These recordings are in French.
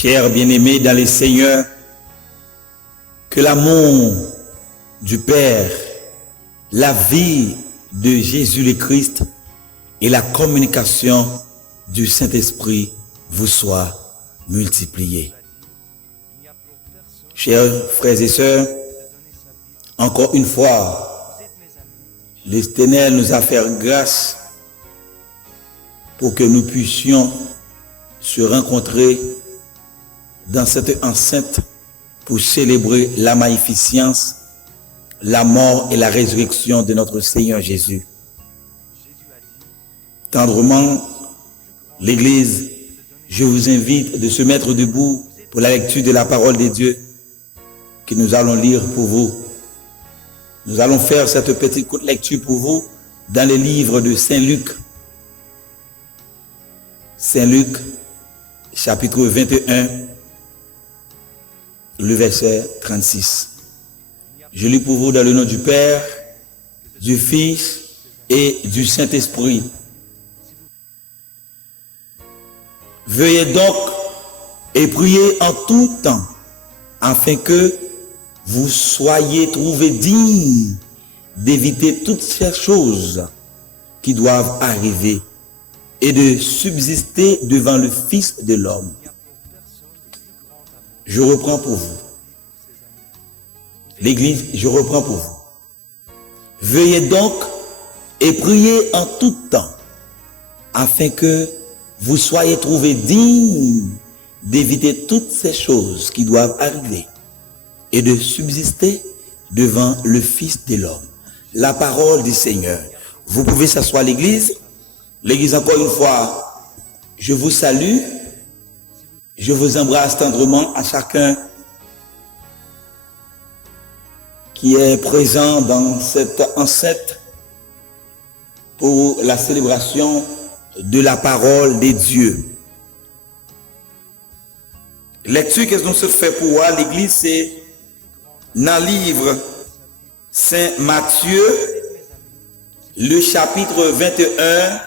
Chers bien-aimés dans le Seigneur, que l'amour du Père, la vie de Jésus le Christ et la communication du Saint-Esprit vous soient multipliés. Chers frères et sœurs, encore une fois, l'Éternel nous a fait grâce pour que nous puissions se rencontrer dans cette enceinte pour célébrer la magnificence, la mort et la résurrection de notre Seigneur Jésus. Tendrement, l'Église, je vous invite de se mettre debout pour la lecture de la parole de Dieu que nous allons lire pour vous. Nous allons faire cette petite courte lecture pour vous dans le livre de Saint Luc. Saint Luc, chapitre 21, le verset 36. Je lis pour vous dans le nom du Père, du Fils et du Saint-Esprit. Veuillez donc et priez en tout temps, afin que vous soyez trouvés dignes d'éviter toutes ces choses qui doivent arriver et de subsister devant le Fils de l'homme. Je reprends pour vous. L'Église, je reprends pour vous. Veuillez donc et priez en tout temps, afin que vous soyez trouvés dignes d'éviter toutes ces choses qui doivent arriver et de subsister devant le Fils de l'homme. La parole du Seigneur. Vous pouvez s'asseoir l'Église. L'Église, encore une fois, je vous salue. Je vous embrasse tendrement à chacun qui est présent dans cette enceinte pour la célébration de la parole de Dieu. Lecture que nous se fait pour voir l'Église, c'est dans le livre Saint Matthieu, le chapitre 21,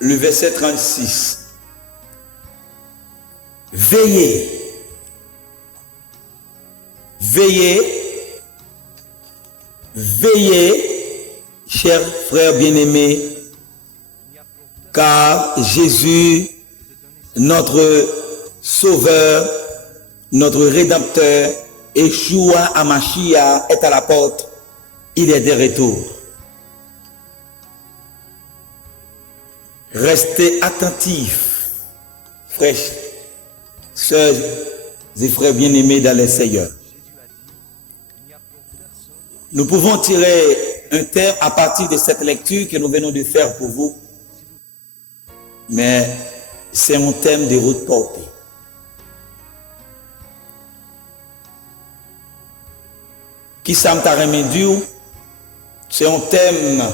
le verset 36. Veillez, veillez, veillez, chers frères bien-aimés, car Jésus, notre Sauveur, notre Rédempteur, Yeshua Amashia est à la porte, il est de retour. Restez attentifs, frères, sœurs et frères bien-aimés dans le Seigneur. Nous pouvons tirer un thème à partir de cette lecture que nous venons de faire pour vous, mais c'est un thème de haute portée. Qui s'aime ta remédie, c'est un thème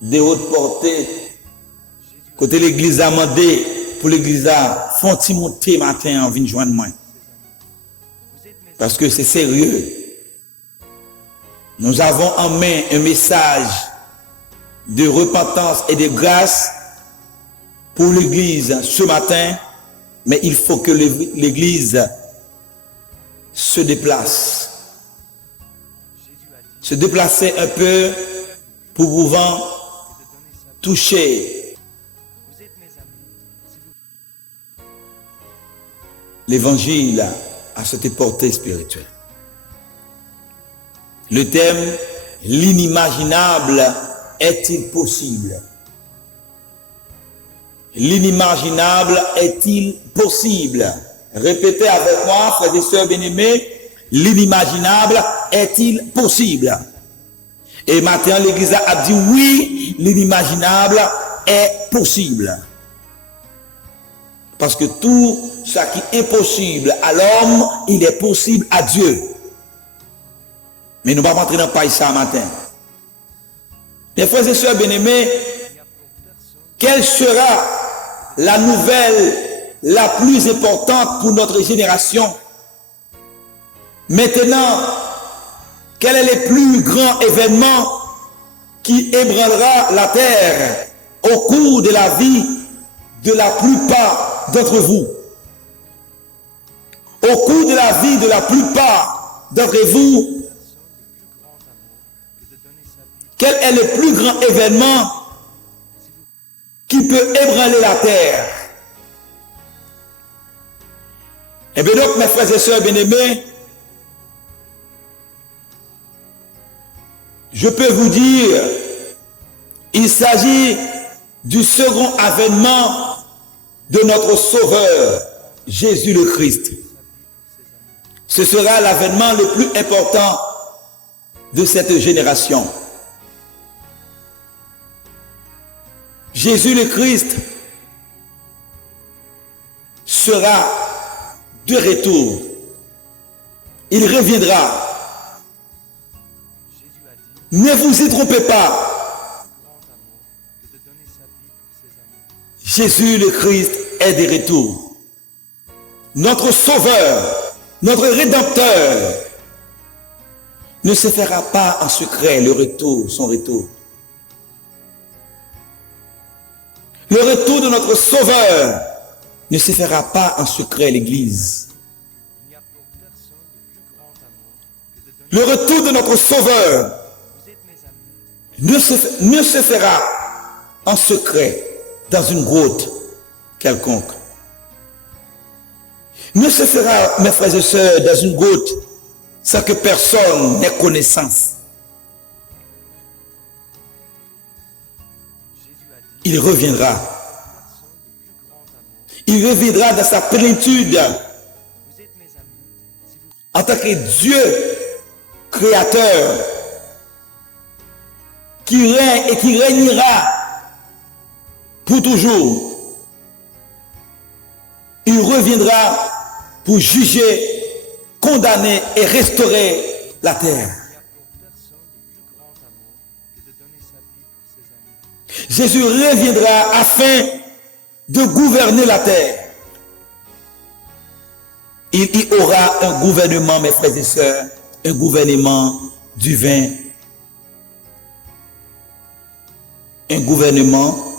de haute portée. Côté l'église a demandé pour l'église à font-ils monter matin en venir joindre moi. Parce que c'est sérieux. Nous avons en main un message de repentance et de grâce pour l'église ce matin, mais il faut que l'église se déplace. Se déplacer un peu pour pouvoir toucher l'évangile à cette portée spirituelle. Le thème, l'inimaginable est-il possible? L'inimaginable est-il possible? Répétez avec moi, frères et sœurs bien-aimés, l'inimaginable est-il possible? Et maintenant, l'Église a dit oui, l'inimaginable est possible. Parce que tout ce qui est possible à l'homme, il est possible à Dieu. Mais nous ne allons pas rentrer dans le pays ça matin. Mes frères et sœurs bien-aimés, quelle sera la nouvelle la plus importante pour notre génération? Maintenant, quel est le plus grand événement qui ébranlera la terre au cours de la vie de la plupart d'entre vous, au cours de la vie de la plupart d'entre vous, quel est le plus grand événement qui peut ébranler la terre? Eh bien donc, mes frères et sœurs bien-aimés, je peux vous dire, il s'agit du second avènement de notre Sauveur, Jésus le Christ. Ce sera l'avènement le plus important de cette génération. Jésus le Christ sera de retour. Il reviendra. Ne vous y trompez pas. Jésus le Christ est de retour. Notre Sauveur, notre Rédempteur, ne se fera pas en secret son retour. Le retour de notre Sauveur ne se fera pas en secret, l'Église. Le retour de notre Sauveur ne se fera en secret dans une grotte quelconque. Ne se fera, mes frères et sœurs, dans une grotte sans que personne n'ait connaissance. Il reviendra. Il reviendra dans sa plénitude en tant que Dieu créateur qui règne et qui régnera pour toujours. Il reviendra pour juger, condamner et restaurer la terre. Jésus reviendra afin de gouverner la terre. Il y aura un gouvernement, mes frères et sœurs, un gouvernement divin, un gouvernement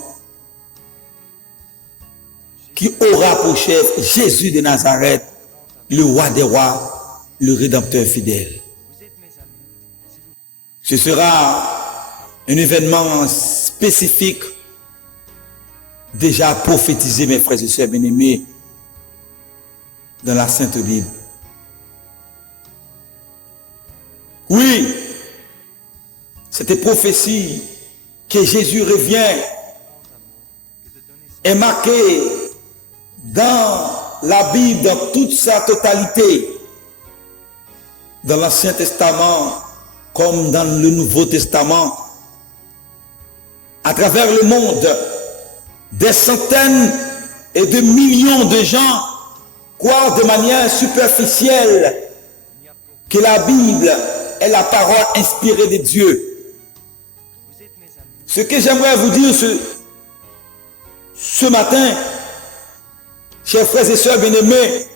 qui aura pour chef Jésus de Nazareth, le roi des rois, le rédempteur fidèle. Ce sera un événement spécifique déjà prophétisé, mes frères et sœurs bien-aimés, dans la Sainte Bible. Oui, cette prophétie que Jésus revient est marquée dans la Bible dans toute sa totalité, dans l'Ancien Testament comme dans le Nouveau Testament, à travers le monde. Des centaines et de millions de gens croient de manière superficielle que la Bible est la parole inspirée de Dieu. Ce que j'aimerais vous dire ce matin, chers frères et sœurs bien-aimés,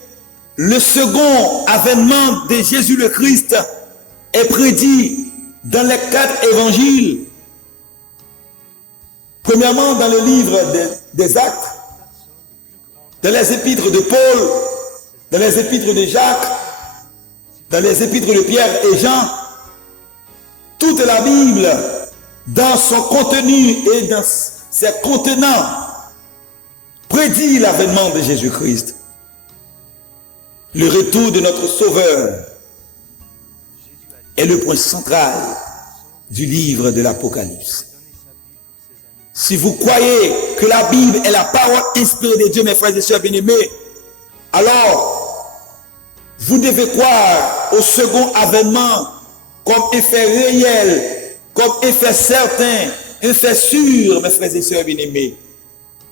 le second avènement de Jésus le Christ est prédit dans les 4 évangiles. Premièrement, dans le livre des Actes, dans les épîtres de Paul, dans les épîtres de Jacques, dans les épîtres de Pierre et Jean, toute la Bible, dans son contenu et dans ses contenants, prédit l'avènement de Jésus-Christ. Le retour de notre Sauveur est le point central du livre de l'Apocalypse. Si vous croyez que la Bible est la parole inspirée de Dieu, mes frères et sœurs bien-aimés, alors vous devez croire au second avènement comme effet réel, comme effet certain, effet sûr, mes frères et sœurs bien-aimés.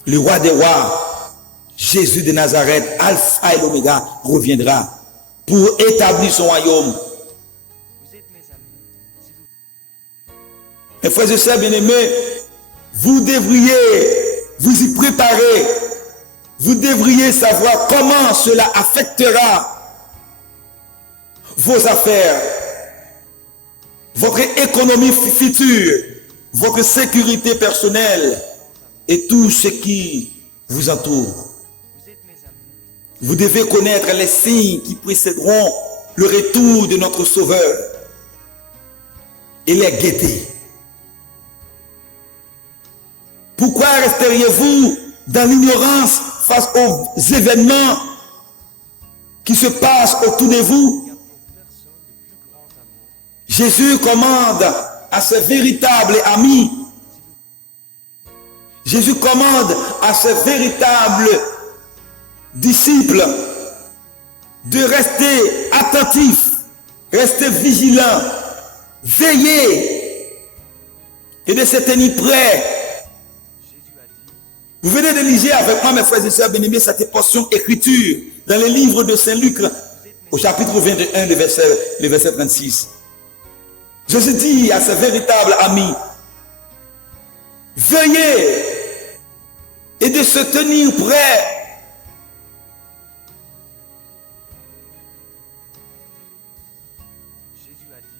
Le roi des rois, Jésus de Nazareth, Alpha et l'Oméga, reviendra pour établir son royaume. Mes frères et sœurs bien-aimés, vous devriez vous y préparer. Vous devriez savoir comment cela affectera vos affaires, votre économie future, votre sécurité personnelle et tout ce qui vous entoure. Vous devez connaître les signes qui précéderont le retour de notre Sauveur et les guetter. Pourquoi resteriez-vous dans l'ignorance face aux événements qui se passent autour de vous? Jésus commande à ses véritables amis, Jésus commande à ses véritables disciples de rester attentifs, rester vigilants, veiller et de se tenir prêts. Vous venez de lire avec moi, mes frères et sœurs bien-aimés, cette portion écriture dans le livre de Saint Luc, au chapitre 21, le verset 36. Jésus dit à ses véritables amis, veillez et de se tenir prêts.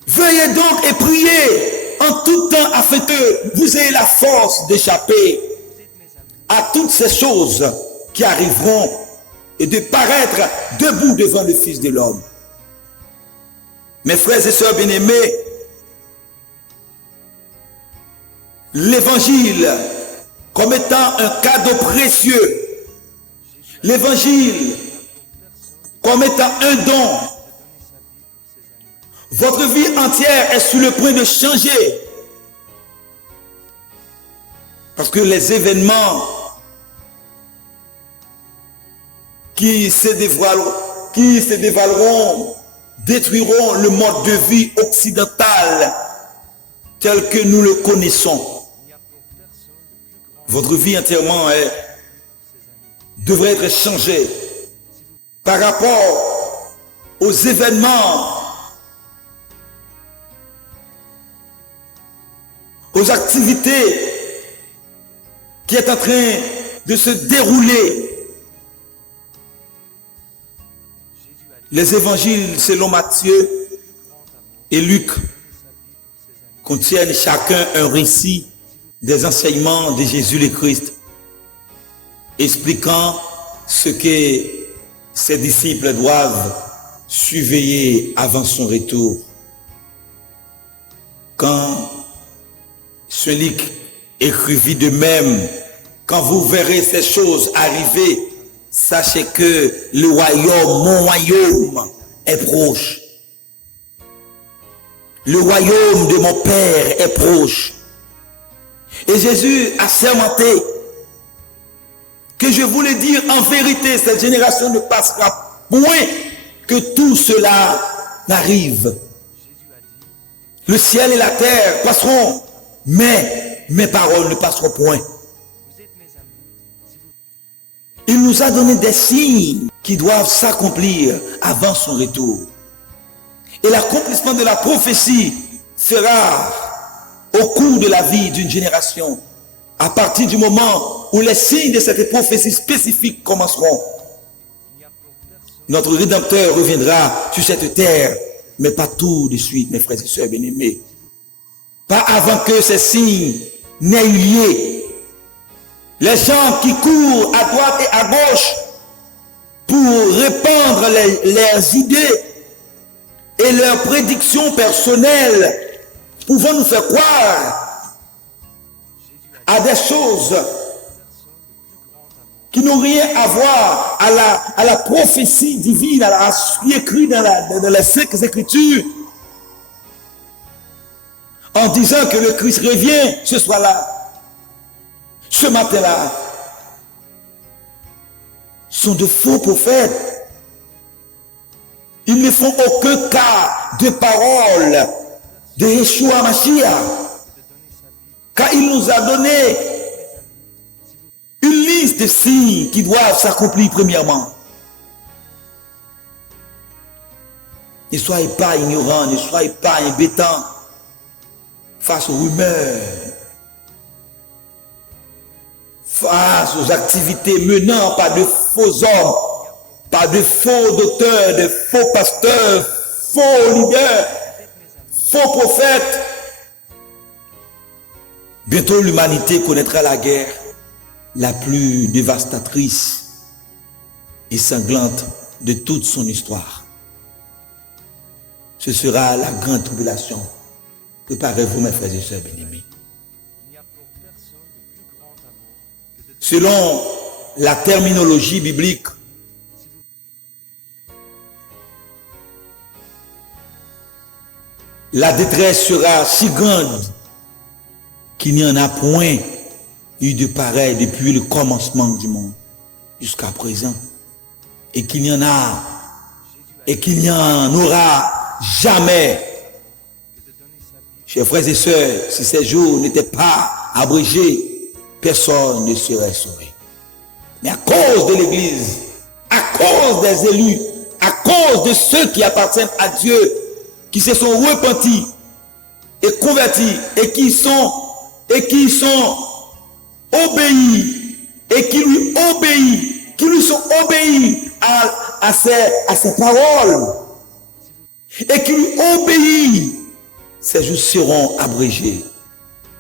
Veuillez donc et priez en tout temps afin que vous ayez la force d'échapper à toutes ces choses qui arriveront et de paraître debout devant le Fils de l'homme. Mes frères et sœurs bien-aimés, l'évangile comme étant un cadeau précieux, l'évangile comme étant un don. Votre vie entière est sur le point de changer. Parce que les événements qui se dévoileront, détruiront le mode de vie occidental tel que nous le connaissons. Votre vie entièrement devrait être changée par rapport aux événements, aux activités qui est en train de se dérouler. Les évangiles selon Matthieu et Luc contiennent chacun un récit des enseignements de Jésus le Christ, expliquant ce que ses disciples doivent surveiller avant son retour. Quand Saint Luc écrivit de même, quand vous verrez ces choses arriver, sachez que le royaume, mon royaume, est proche. Le royaume de mon Père est proche. Et Jésus a sermenté que je voulais dire en vérité, cette génération ne passera point que tout cela n'arrive. Le ciel et la terre passeront, mais mes paroles ne passeront point. Il nous a donné des signes qui doivent s'accomplir avant son retour. Et l'accomplissement de la prophétie sera au cours de la vie d'une génération, à partir du moment où les signes de cette prophétie spécifique commenceront. Notre Rédempteur reviendra sur cette terre, mais pas tout de suite, mes frères et sœurs bien-aimés. Pas avant que ces signes n'aient eu lieu. Les gens qui courent à droite et à gauche pour répandre leurs idées et leurs prédictions personnelles, pouvant nous faire croire à des choses qui n'ont rien à voir à la prophétie divine, à ce qui est écrit dans les Saintes Écritures, en disant que le Christ revient ce soir-là, ce matin-là, sont de faux prophètes. Ils ne font aucun cas de parole de Yeshua Mashiach, car il nous a donné une liste de signes qui doivent s'accomplir premièrement. Ne soyez pas ignorants, ne soyez pas imbétants face aux rumeurs, face aux activités menant par de faux hommes, par de faux docteurs, de faux pasteurs, faux leaders, faux prophètes. Bientôt l'humanité connaîtra la guerre la plus dévastatrice et sanglante de toute son histoire. Ce sera la grande tribulation. Préparez-vous, mes frères et sœurs bien-aimés. Selon la terminologie biblique, la détresse sera si grande qu'il n'y en a point eu de pareil depuis le commencement du monde jusqu'à présent. Et qu'il n'y en a, et qu'il n'y en aura jamais. Chers frères et sœurs, si ces jours n'étaient pas abrégés, personne ne serait sauvé. Mais à cause de l'Église, à cause des élus, à cause de ceux qui appartiennent à Dieu, qui se sont repentis et convertis et qui sont obéis et qui lui sont obéis à ses paroles et qui lui obéissent, ces jours seront abrégés.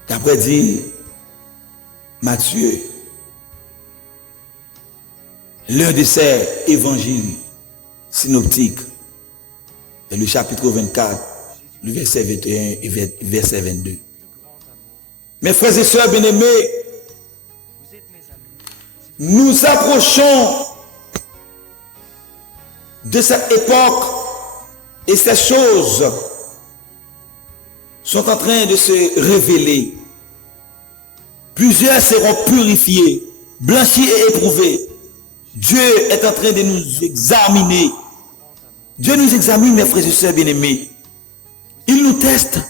D'après dit Matthieu, l'un de ces évangiles synoptiques, est le chapitre 24, le verset 21 et verset 22. Mes frères et sœurs bien-aimés, nous approchons de cette époque et ces choses sont en train de se révéler. Plusieurs seront purifiés, blanchis et éprouvés. Dieu est en train de nous examiner. Dieu nous examine, mes frères et sœurs bien-aimés. Il nous teste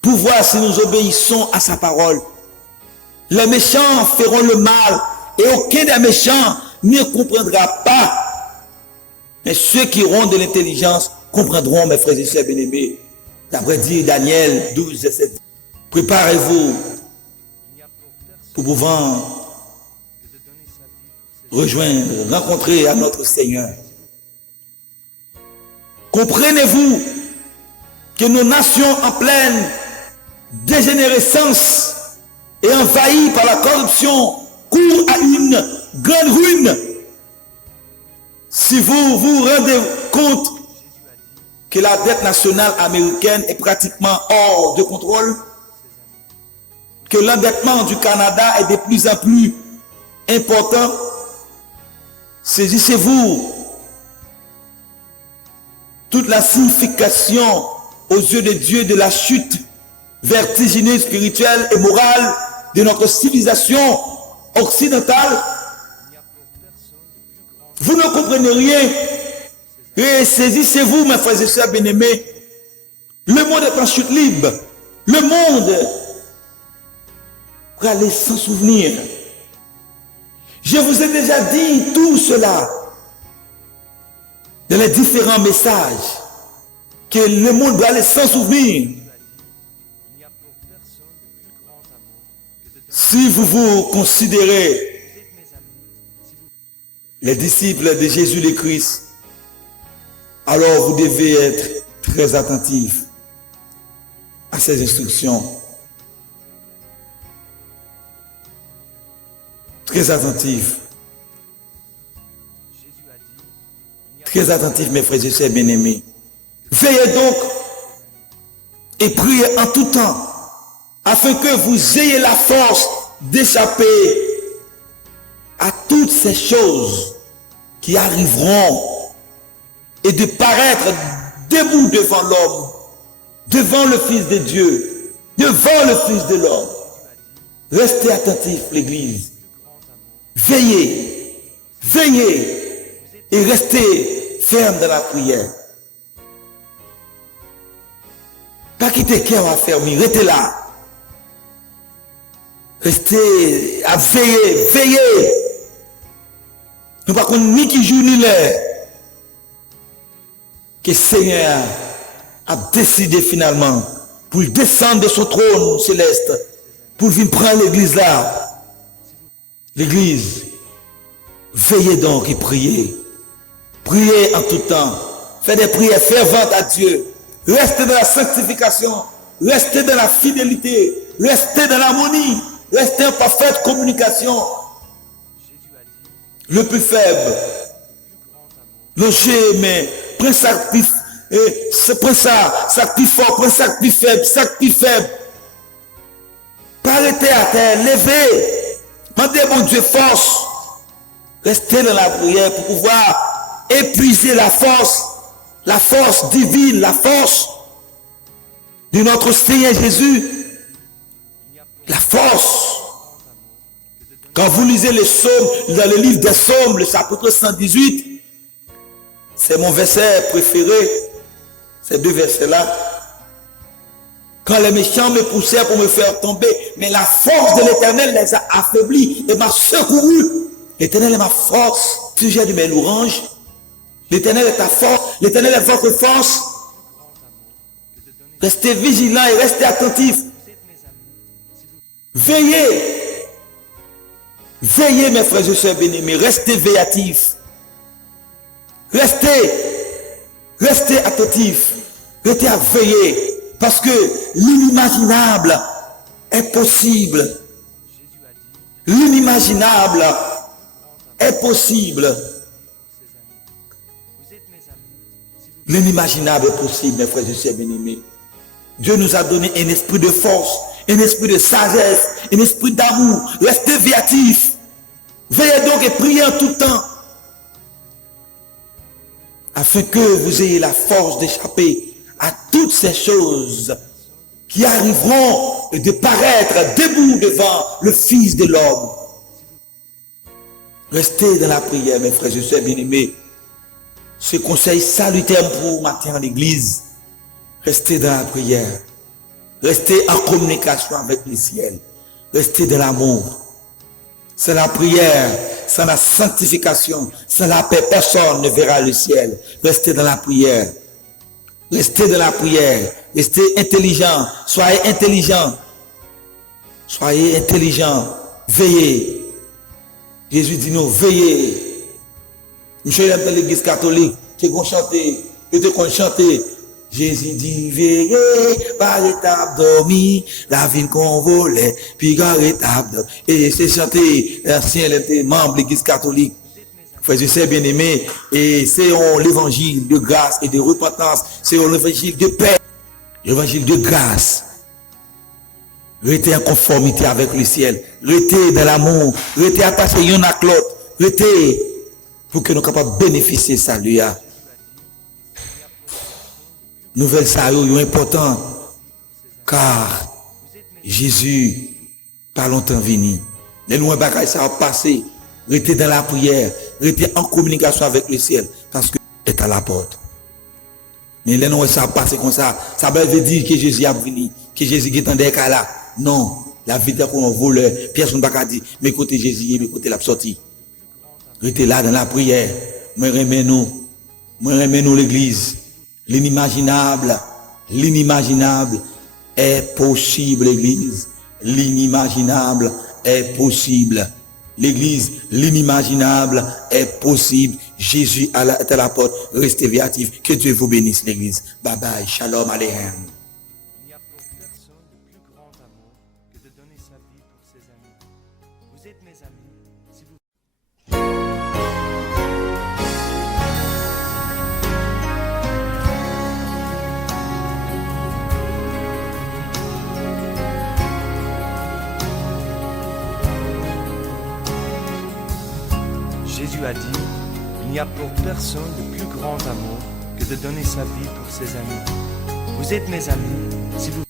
pour voir si nous obéissons à sa parole. Les méchants feront le mal et aucun des méchants ne comprendra pas. Mais ceux qui auront de l'intelligence comprendront, mes frères et sœurs bien-aimés. D'après dit Daniel 12, verset 10. Préparez-vous pour pouvoir rejoindre, rencontrer à notre Seigneur. Comprenez-vous que nos nations en pleine dégénérescence et envahies par la corruption courent à une grande ruine? Si vous vous rendez compte que la dette nationale américaine est pratiquement hors de contrôle, que l'endettement du Canada est de plus en plus important, saisissez-vous toute la signification aux yeux de Dieu de la chute vertigineuse spirituelle et morale de notre civilisation occidentale. Vous ne comprenez rien. Et saisissez-vous, mes frères et sœurs bien-aimés. Le monde est en chute libre. Le monde pour aller sans souvenir. Je vous ai déjà dit tout cela dans les différents messages, que le monde doit aller sans souvenir. Si vous vous considérez les disciples de Jésus le Christ, alors vous devez être très attentifs à ces instructions. Très attentifs. Très attentifs, mes frères et sœurs bien-aimés. Veillez donc et priez en tout temps, afin que vous ayez la force d'échapper à toutes ces choses qui arriveront et de paraître debout devant l'homme, devant le Fils de Dieu, devant le Fils de l'homme. Restez attentifs, l'Église. Veillez, veillez et restez ferme dans la prière. Pas quitter cœur à fermer, restez là. Restez à veiller, veillez. Nous ne pouvons pas ni qui joue ni l'heure. Que le Seigneur a décidé finalement pour descendre de son trône céleste, pour venir prendre l'église là. L'église, veillez donc et priez. Priez en tout temps. Faites des prières ferventes à Dieu. Restez dans la sanctification. Restez dans la fidélité. Restez dans l'harmonie. Restez en parfaite communication. Le plus faible Loger, mais prends ça plus, prends ça plus fort, prends ça plus faible, ça plus faible. Pas arrêter à terre, lever. Demandez bon Dieu force. Restez dans la prière pour pouvoir épuiser la force divine, la force de notre Seigneur Jésus. La force. Quand vous lisez les psaumes, dans le livre des psaumes, le chapitre 118, c'est mon verset préféré, ces deux versets-là. Quand les méchants me poussèrent pour me faire tomber, mais la force de l'Éternel les a affaiblis et m'a secouru. L'Éternel est ma force, sujet de mes louanges. L'Éternel est ta force, l'Éternel est votre force. Restez vigilants et restez attentifs. Veillez. Veillez, mes frères et sœurs bien-aimés, restez veillatifs. Restez attentifs. Restez à veiller. Parce que l'inimaginable est possible. L'inimaginable est possible. L'inimaginable est possible, mes frères et sœurs bien-aimés. Dieu nous a donné un esprit de force, un esprit de sagesse, un esprit d'amour. Restez veillatifs. Veillez donc et priez en tout temps. Afin que vous ayez la force d'échapper à toutes ces choses qui arriveront et de paraître debout devant le Fils de l'homme. Restez dans la prière, mes frères et sœurs bien-aimés. Ce conseil salutaire pour vous matin en l'église. Restez dans la prière. Restez en communication avec le ciel. Restez dans l'amour. Sans la prière, sans la sanctification, sans la paix, personne ne verra le ciel. Restez dans la prière. Restez dans la prière. Restez intelligent. Soyez intelligent. Soyez intelligent. Veillez. Jésus dit nous, veillez. Monsieur dans l'église catholique, qui ont chanté, qui ont chanté. Jésus dit, veillez, par étape dormi, la ville qu'on volait, puis par étape dormi. Et c'est chanté, l'ancien était membre de l'église catholique. Frères et sœurs bien-aimés, et c'est l'évangile de grâce et de repentance, c'est l'évangile de paix, l'évangile de grâce. Restez en conformité avec le ciel, restez dans l'amour, restez attachés l'un à l'autre, restez pour que nous soyons capables de bénéficier de salut. Nouvelle salut est importante, car Jésus, pas longtemps venu. Les loin bagages ça va passer. Restez dans la prière, restez en communication avec le ciel, parce que est à la porte. Mais les noms ça va passer comme ça veut dire que Jésus a venu, que Jésus est en des cas là. Non, la vie est comme un voleur. Personne ne va dire, mais côté Jésus, mais côté la sortie. Restez là dans la prière. Moi remets nous l'église. L'inimaginable est possible, l'église. L'inimaginable est possible. L'église, l'inimaginable est possible. Jésus est à la porte. Restez véatifs. Que Dieu vous bénisse, l'église. Bye bye. Shalom Aleichem. Il n'y a pour personne de plus grand amour que de donner sa vie pour ses amis. Vous êtes mes amis si vous... Jésus a dit, il n'y a pour personne de plus grand amour que de donner sa vie pour ses amis. Vous êtes mes amis si vous...